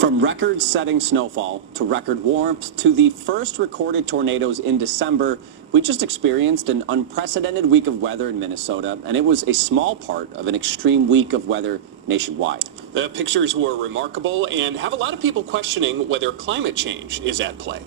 From record-setting snowfall to record warmth to the first recorded tornadoes in December, we just experienced an unprecedented week of weather in Minnesota, and it was a small part of an extreme week of weather nationwide. The pictures were remarkable and have a lot of people questioning whether climate change is at play.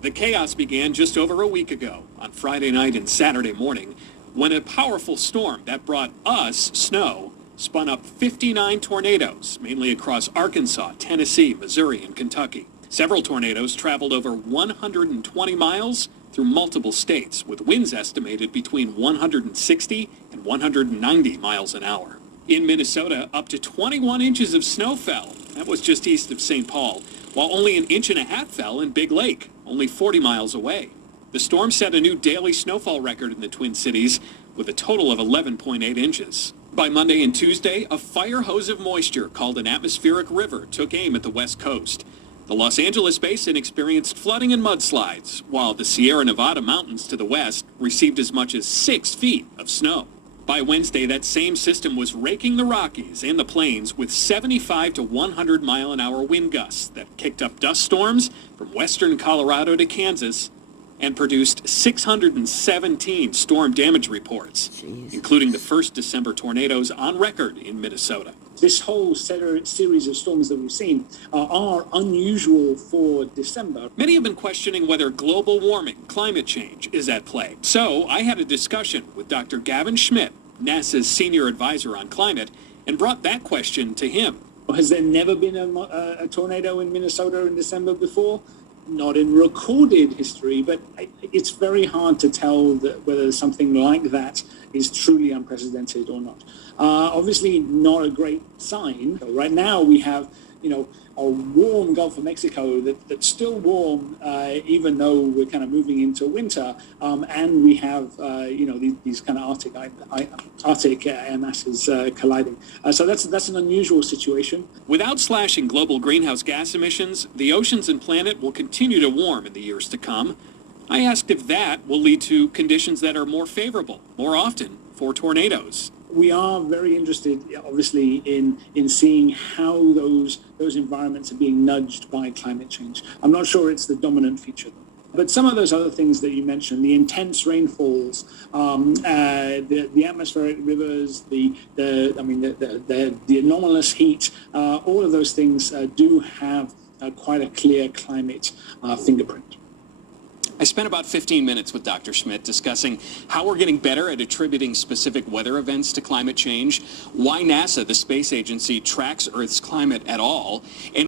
The chaos began just over a week ago on Friday night and Saturday morning when a powerful storm that brought us snow spun up 59 tornadoes, mainly across Arkansas, Tennessee, Missouri, and Kentucky. Several tornadoes traveled over 120 miles through multiple states, with winds estimated between 160 and 190 miles an hour. In Minnesota, up to 21 inches of snow fell. That was just east of St. Paul, while only an inch and a half fell in Big Lake, only 40 miles away. The storm set a new daily snowfall record in the Twin Cities with a total of 11.8 inches. By Monday and Tuesday, a fire hose of moisture called an atmospheric river took aim at the West Coast. The Los Angeles basin experienced flooding and mudslides, while the Sierra Nevada mountains to the west received as much as 6 feet of snow. By Wednesday, that same system was raking the Rockies and the plains with 75 to 100 mile an hour wind gusts that kicked up dust storms from western Colorado to Kansas and produced 617 storm damage reports, including the first December tornadoes on record in Minnesota. This whole series of storms that we've seen are unusual for December. Many have been questioning whether global warming, climate change, is at play. So I had a discussion with Dr. Gavin Schmidt, NASA's senior advisor on climate, and brought that question to him. Has there never been a tornado in Minnesota in December before? Not in recorded history, but it's very hard to tell whether something like that is truly unprecedented or not. Obviously not a great sign. Right now we have, a warm Gulf of Mexico that's still warm, even though we're kind of moving into winter, and we have, these kind of Arctic air masses colliding. So that's an unusual situation. Without slashing global greenhouse gas emissions, the oceans and planet will continue to warm in the years to come. I asked if that will lead to conditions that are more favorable, more often, for tornadoes. We are very interested, obviously, in seeing how those environments are being nudged by climate change. I'm not sure it's the dominant feature, but some of those other things that you mentioned, the intense rainfalls, the atmospheric rivers, the anomalous heat, all of those things do have quite a clear climate fingerprint. I spent about 15 minutes with Dr. Schmidt discussing how we're getting better at attributing specific weather events to climate change, why NASA, the space agency, tracks Earth's climate at all, and